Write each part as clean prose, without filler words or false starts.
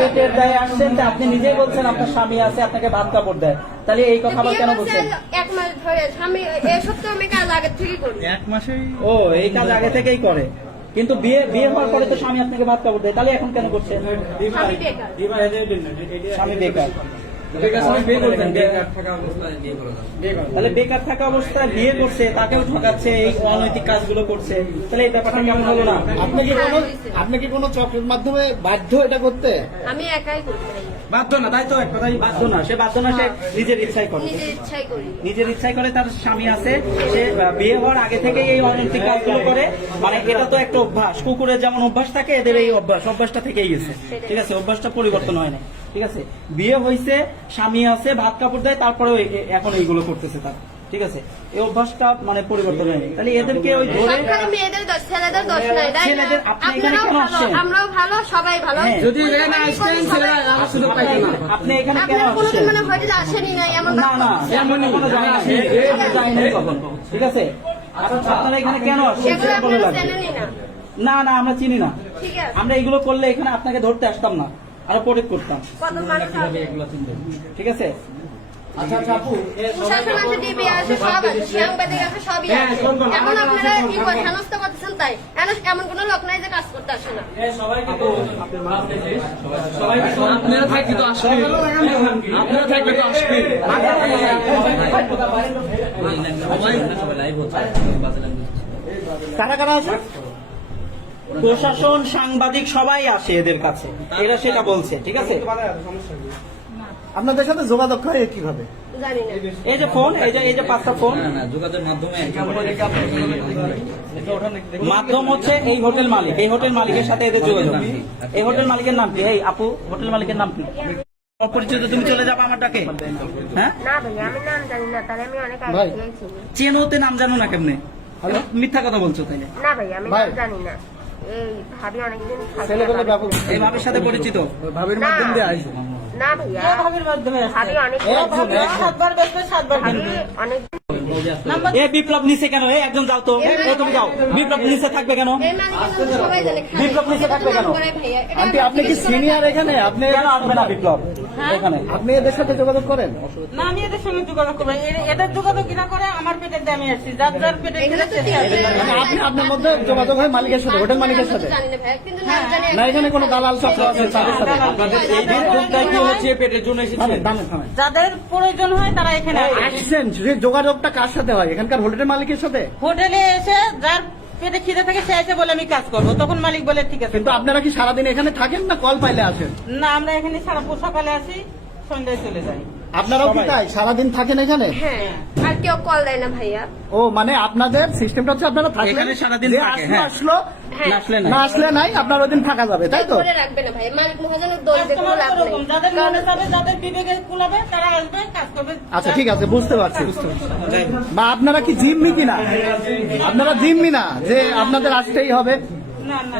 পেটের দায়ে আসছেন, আপনি নিজেই বলছেন আপনার স্বামী আছে, আপনাকে ভাত কাপড় দেয়, তাহলে এই কথা আবার কেন বলছেন? 1 মাস ধরে স্বামী এই সপ্তাহে আমি কাজ আগে থেকেই করি। 1 মাসেই ও এই কাজ আগে থেকেই করে, কিন্তু বিয়ে হওয়ার পরে তো স্বামী আপনাকে ভাত কাপড় দেয়, তাহলে এখন কেন করছেন? স্বামী বেকার। স্বামী বেকার, তাহলে বেকার থাকা অবস্থায় বিয়ে করছে, তাকেও ঠকাচ্ছে, এই অনৈতিক কাজগুলো করছে, তাহলে এই ব্যাপারটা কেমন হলো না? আপনি কি কোনো চক্রের মাধ্যমে বাধ্য এটা করতে? আমি একাই করি ভাইয়া। বাধ্য না, তাই তো এক কথাই বাধ্য না, সে বাধ্য না, সে নিজের ইচ্ছাই করে, নিজের ইচ্ছাই করি। নিজের ইচ্ছাই করে। তার স্বামী আছে, সে বিয়ে হওয়ার আগে থেকেই এই অনৈতিক কাজগুলো করে, মানে এটা তো একটা অভ্যাস, কুকুরের যেমন অভ্যাস থাকে, এদের এই অভ্যাসটা থেকেই গেছে, ঠিক আছে, অভ্যাসটা পরিবর্তন হয় না, ঠিক আছে। বিয়ে হয়েছে, স্বামী আছে, ভাত কাপড় দেয়, তারপরেও এখন এইগুলো করতেছে তার, ঠিক আছে, এই অভ্যাসটা মানে পরিবর্তন হয়নি, তাহলে এদেরকে ওই ধরে সবখানে মেয়েদের দোষ, ছেলেদের দোষ নাই, তাই না? ছেলেদের, আপনি এখানে আপনারাও কেন ভালো, আসছেন? আমরাও ভালো, সবাই ভালো। হ্যাঁ। যদি এখানে আসতেন ছেলেরা আর সুযোগ পাইতো না। আপনি এখানে কেন আপনারা কোনোদিন আসছেন? মানে হোটেলে আসেনি নাই এমন না না, এমনই। কখনো যায়নি, যায়নি কখনো, ঠিক আছে। আপনারা এখানে কেন আসছেন এগুলো সেটা বলে আপনারা লাগবে। চেনেনই না। না না, আমরা চিনি না, ঠিক আছে, আমরা এগুলো করলে এখানে আপনাকে ধরতে আসতাম না, আরো প্রোটেক্ট করতাম, কত মানুষ আছে। ঠিক আছে। আচ্ছা আপু, প্রশাসন আছে, ডিবি আছে, সব আছে, সাংবাদিক আছে, সবই আছে। এখন আপনারা কি করে হেনস্থা করতেছেন? তাই এমন কোন লোক নাই যে কাজ করতে আসে না। আপনারা থাকলে তো আসবেন, আপনারা থাকলে তো আসবেন। কারা কারা আছে? প্রশাসন, সাংবাদিক সবাই আসে এদের কাছে, এরা সেটা বলছে, ঠিক আছে। আপনাদের সাথে যোগাযোগ হয় কিভাবে? জানি না। এই যে ফোন, এই যে 5টা ফোন, যোগাযোগের মাধ্যমে মাধ্যম হচ্ছে এই হোটেল মালিক, এই হোটেল মালিকের সাথে এদের যোগাযোগ। এই হোটেল মালিকের নাম কি? এই আপু, হোটেল মালিকের নাম কি? অপরিচিত তুমি চলে যাবো আমার ডাকে? হ্যাঁ, না ভাইয়া, আমি নাম জানি না, তাহলে আমি অনেক ভাই। আগে গিয়েছি। চেনোতে নাম জানো না কেমনে? মিথ্যা কথা বলছো তাইলে। না ভাইয়া, আমি ভাই। নাম জানি না। এই ভাবি অনেকদিন থাকে ছেলেগুলো না। ব্যাপক এই ভাবির সাথে পরিচিত? ভাবির মাধ্যম দিয়ে আসবে। না ভাইয়া, ভাবির মাধ্যমে ভাবি অনেক সাতবার বেসবে, সাতবার ভাবি অনেক এ বিপ্লব নিচে কেন? এই একজন যাও তো, এই তুমি যাও। বিপ্লব নিচে থাকবে কেন? এই মানে সবাই জানে। বিপ্লব নিচে থাকবে কেন? ভাইয়া, এটা আন্টি আপনি কি সিনিয়র এখানে? আপনি কেন আসবে না বিপ্লব এখানে? আপনি এদের সাথে যোগাযোগ করেন? না, আমি এদের সঙ্গে যোগাযোগ করবো। এদের যোগাযোগ কিনা করে আমার পেটের দামে আসছি, যার যার পেটে এগুলো তো ঠিক আছে। মানে আপনি আপনার মধ্যে যোগাযোগ হয় মালিকের সাথে, হোটেল মালিকের সাথে? জানি না ভাইয়া, কিন্তু নাম জানি। না এখানে কোনো দালাল চক্র আছে তাদের সাথে? এই বিপ্লবটাই কি হচ্ছে পেটের জন্য এসেছে? থামেন। যাদের প্রয়োজন হয় তারা এখানে আসে। আসছেন, যে যোগাযোগটা কার সাথে হয়? এখানকার হোটেলের মালিকের সাথে? হোটেলে এসে যার পেটে খিদে থাকে সে এসে বলে আমি কাজ করবো, তখন মালিক বলে ঠিক আছে। কিন্তু আপনারা কি সারাদিন এখানে থাকেন না কল পাইলে আসেন? না, আমরা এখানে সারা সকালে আসি, সন্ধ্যায় চলে যাই। আপনারাও কি তাই সারাদিন থাকেন এখানে? হ্যাঁ, আর কেউ কল দেয় না ভাইয়া। ও মানে আপনাদের সিস্টেমটা হচ্ছে আপনারা থাকলে এখানে সারাদিন যে থাকে, আসলো হ্যাঁ। আসলো, হ্যাঁ, না আসলে না। না আসলে নাই, আপনার ওদিন থাকা যাবে তাই তো? ধরে রাখবে না ভাইয়া, মালিক মহাজনের দোষ দিয়ে কোনো লাভ নেই। যাদের মনে যাবে, যাদের বিবেকে কুলাবে তারা আসবে, কাজ করবে। আচ্ছা ঠিক আছে, বুঝতে পারছি। বা আপনারা কি জিম্মি কিনা? আপনারা জিম্মি না যে আপনাদের আসতেই হবে? না না,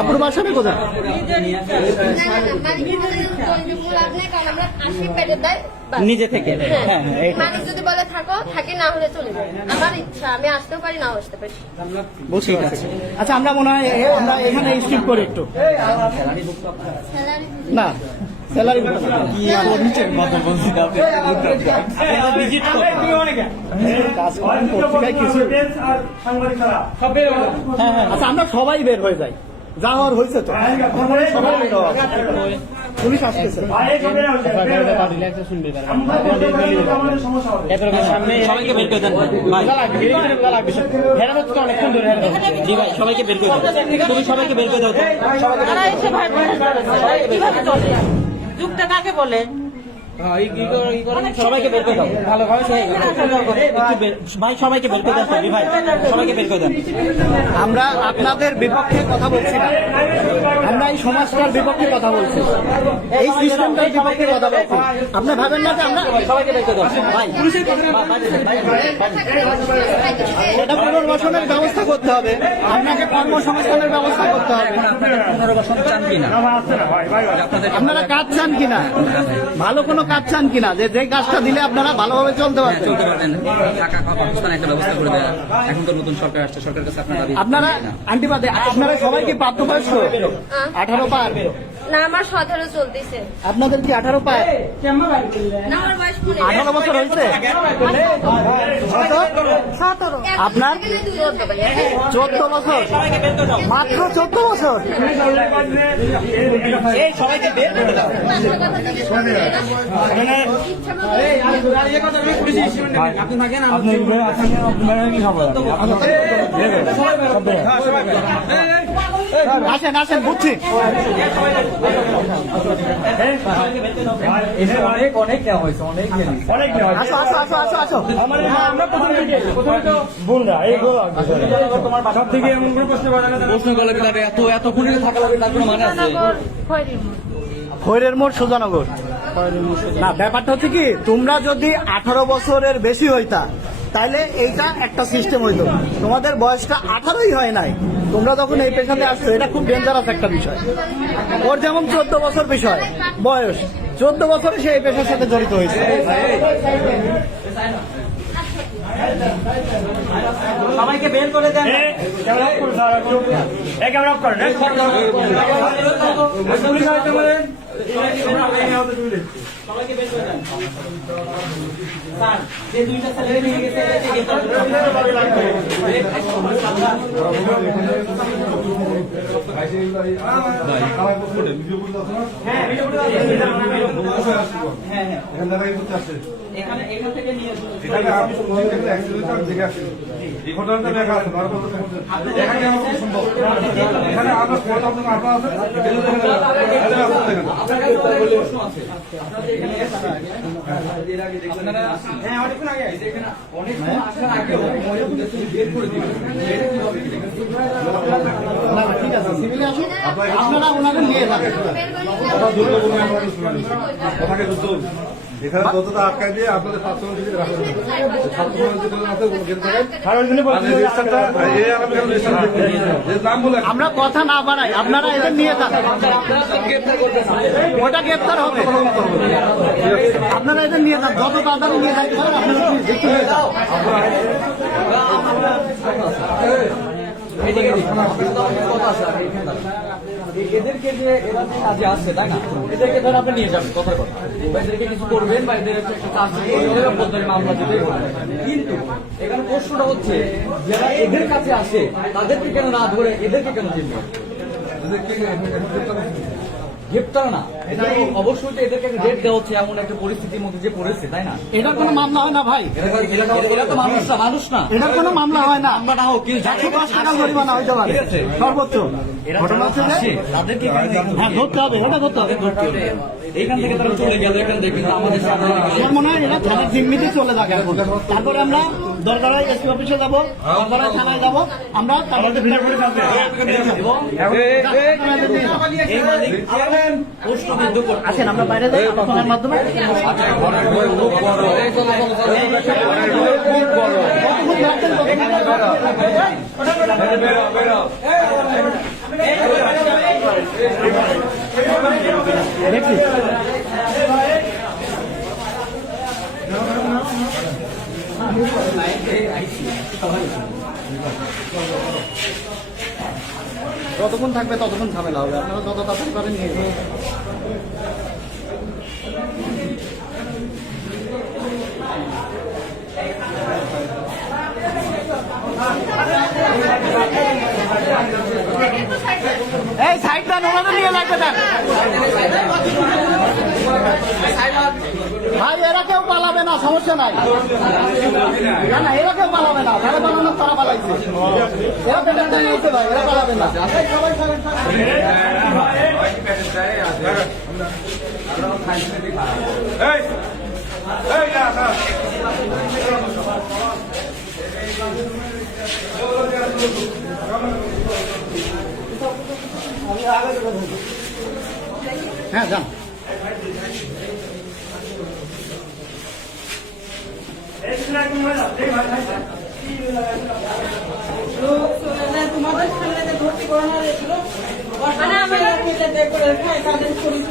আপুর বাসাবে কোথায়? নিজের ইচ্ছা। না, মালিক মহাজনের দোষ দিয়ে কোনো লাভ নেই, কারণ আমরা আসি পেটে দেয়। বাস। নিজে থেকে, হ্যাঁ হ্যাঁ, এইটাই। মালিক যদি বলে থাকো, থাকি, না হলে চলে যায়। আমার ইচ্ছা, আমি আসতেও পারি, নাও আসতে পারি। বুঝতে পারছি। আচ্ছা আমরা মনে হয় আমরা এখানে স্কিপ করি একটু। স্যালারি না স্যালারি আপনাদের visit করতে হবে। কাজ করেন পত্রিকায় কিছু। হ্যাঁ হ্যাঁ, আচ্ছা আমরা সবাই বের হয়ে যাই, যা হওয়ার হয়েছে তো সবাই বের হওয়া। পুলিশ আসতেছে। সবাইকে বের করে দেন ভাই। জি ভাই, সবাইকে বের করে দেন, তুমি সবাইকে বের করে দাও তো। তারা এসে ভাই কিভাবে চলে? যুগটা কাকে বলে? সবাইকে বের করে দাও, ভালোভাবে ভাই, সবাইকে বের করে দেন সবই ভাই, সবাইকে বের করে দেন। আমরা আপনাদের বিপক্ষে কথা বলছি না, আমরা এই সমাজটার বিপক্ষে কথা বলছি, এই সিস্টেমটার বিপক্ষে কথা বলছি। আপনি ভাবেন না যে আমরা সবাইকে বের করে দাও ভাই। এটা পুনর্বাসনের ব্যবস্থা করতে হবে, আপনাকে কর্মসংস্থানের ব্যবস্থা করতে হবে। পুনর্বাসন চান কিনা? আপনারা কাজ চান কিনা? ভালো কোনো কাজ চান কিনা, যে যে কাজটা দিলে আপনারা ভালোভাবে চলতে পারবেন? চলতে পারবেন, থাকা খাওয়া বাসস্থান একটা ব্যবস্থা করে দেয়। এখন তো নতুন সরকার আসছে, সরকারের কাছে আপনার দাবি আপনারা আন্টিবাদে আপনারা সবাই কি প্রাপ্তবয়স্ক? 18 পার? না আমার 17 চলতেছে। আপনাদের কি 18 পার? না আমার বয়স 15। 18 বছর হয়েছে? কত? আপনার 14 বছর? মাত্র 14 বছর? এই সবাইকে বের করে দাও। আপনি থাকেন, আসেন আসেন, বুঝছি। আসো আসো আসো আসো আসো। প্রশ্ন করলে এত খুনি থাকা লাগে, তার কোনো মানে আছে? খৈরের মোড় সুজানগর। না, ব্যাপারটা হচ্ছে কি, তোমরা যদি 18 বছরের বেশি হইতা তাহলে এইটা একটা সিস্টেম হইতো। তোমাদের বয়সটা 18ই হয় নাই, তোমরা যখন এই পেশাতে আসছো, এটা খুব ডেঞ্জারাস একটা বিষয়। ওর যেমন 14 বছর বিষয় বয়স, 14 বছরে সে এই পেশার সাথে জড়িত হয়েছে। সবাইকে বের করে দেন। সবাইকে বের করে দেন। স্যার, যে দুইটা ছেলে নিয়ে গেছে এখান থেকে নিয়ে এই ঘটনাটা দেখা আছে, এখানে আমার খুব সম্ভব, এখানে আপনার আপনার আছে, ঠিক আছে, সিভিলে আসুন, আপনারা ওনাদের নিয়ে যাবেন। কথাকে বুঝতে হবে। এখানে যতটা আটকায় দিয়ে আপনাদের 7 দিকে রাখতে হবে। 7 নাম বলে আমরা কথা না বাড়াই, আপনারা এদের নিয়ে যান। ওটা গ্রেপ্তার হবে, আপনারা এদের নিয়ে যান, যত তাড়াতাড়ি নিয়ে যাইতে পারেন আপনারা দেখতে নিয়ে যান। এদেরকে যে এরা যে কাজে আসছে, তাই না, এদেরকে ধর আপনি নিয়ে যাবেন, কথার কথা, বা এদেরকে কিছু করবেন, বা এদের একটা কাজ করবেন, মামলা দিতে হবে। কিন্তু এখানে প্রশ্নটা হচ্ছে, যারা এদের কাছে আসে তাদেরকে কেন না ধরে এদেরকে কেন চিনবে? গ্রেপ্তার না, এটা অবশ্যই তো এদেরকে রেট দেওয়া হচ্ছে এমন একটা পরিস্থিতির মধ্যে যে পড়েছে, তাই না? এটার কোনো মামলা হয় না ভাই, এরা তো মানুষ না। এটার কোনো মামলা হয় না। আমরা না হোক, কিন্তু 105 টাকা জরিমানা হইতে পারে সর্বোচ্চ। ঘটনা হচ্ছে যে তাদেরকে হ্যাঁ ধরতে হবে, এটা ধরতে হবে। এখান থেকে তারা চলে গেল, এখান থেকে কিন্তু আমাদের সাধারণ আমার মনে হয় এরা থানার জিম্মিতে চলে যাবে এখন। তারপরে আমরা দরকার হয় এসপি অফিসে যাবো, দরকার হয় থানায় যাবো, আমরা তারপরে আসেন, আমরা বাইরে যাই ফোনের মাধ্যমে। দেখছি যতক্ষণ থাকবে ততক্ষণ ঝামেলা হবে, আপনারা যত তাড়াতাড়ি পারেন নিয়ে যান। এই সাইড দেন, ওনাদের নিয়ে লাগবে দেন ভাই, এরা কেউ পালাবে না, সমস্যা নাই। না না, এরা কেউ পালাবে না, যারা পালানো তারা পালাইছে, এরা পেটের দায় নিয়েছে ভাই, এরা পালাবে না। হ্যাঁ যান। তোমাদের সামনে ভর্তি করানো হয়েছিল, তাদের শরীর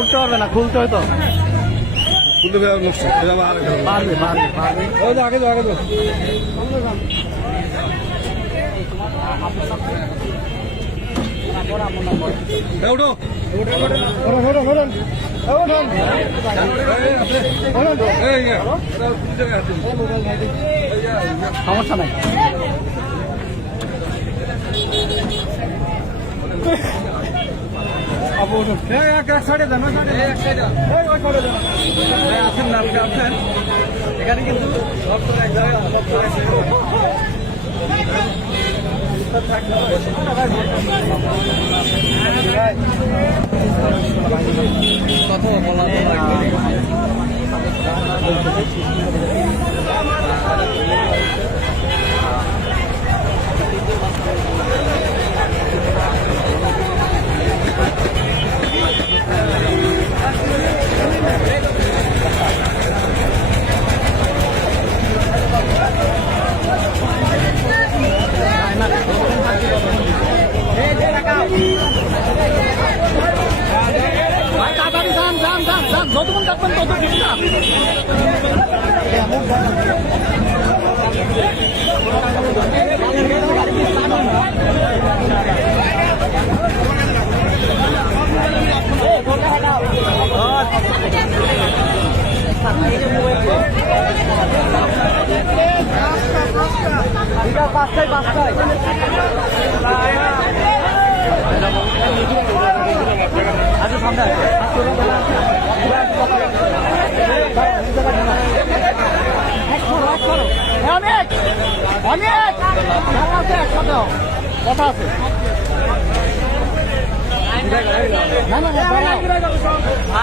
উঠতে পারবে না, খুলতে হয় তো। পারবে পারবে পারবে। আগে তো আগে তো উঠো সমস্যা নাই। এখানে কিন্তু কথা বলা ভাই তাড়াতাড়ি যান যান যান যান, যতক্ষণ থাকবেন তত ঠিক না। অনেক অনেক কথা আছে। না না না